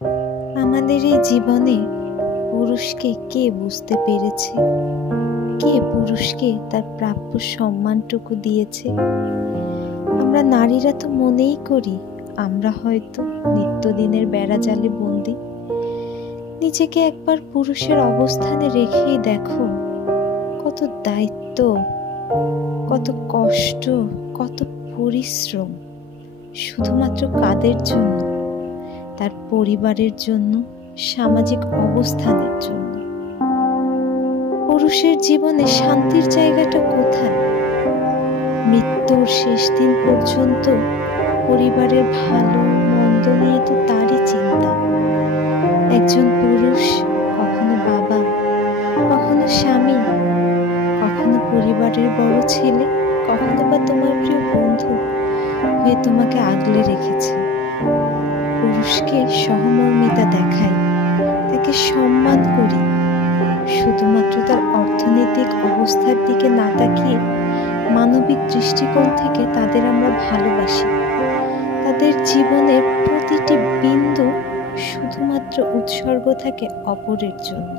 আমাদের এই জীবনে পুরুষকে কে বুঝতে পেরেছে, কে পুরুষকে তার প্রাপ্য সম্মানটুকু দিয়েছে? আমরা নারীরা তো মনেই করি আমরা হয়তো নিত্যদিনের বেড়াজালে বন্দি। নিজেকে একবার পুরুষের অবস্থানে রেখেই দেখো, কত দায়িত্ব, কত কষ্ট, কত পরিশ্রম, শুধুমাত্র কাদের জন্য? তার পরিবারের জন্য, সামাজিক অবস্থানের জন্য। পুরুষের জীবনে শান্তির জায়গাটা কোথায়? মৃত্যুর শেষ দিন পর্যন্ত পরিবারের ভালো মন্দ নিয়ে তো তারই চিন্তা। একজন পুরুষ কখনো বাবা, কখনো স্বামী, কখনো পরিবারের বড় ছেলে, কখনো বা তোমার প্রিয় বন্ধু হয়ে তোমাকে আগলে রেখেছে। পুরুষকে সহমর্মিতা দেখাই, তাকে সম্মান করি, শুধুমাত্র তার অর্থনৈতিক অবস্থার দিকে না তাকিয়ে মানবিক দৃষ্টিকোণ থেকে তাদের আমরা ভালোবাসি। তাদের জীবনের প্রতিটি বিন্দু শুধুমাত্র উৎসর্গ থাকে অপরের জন্য।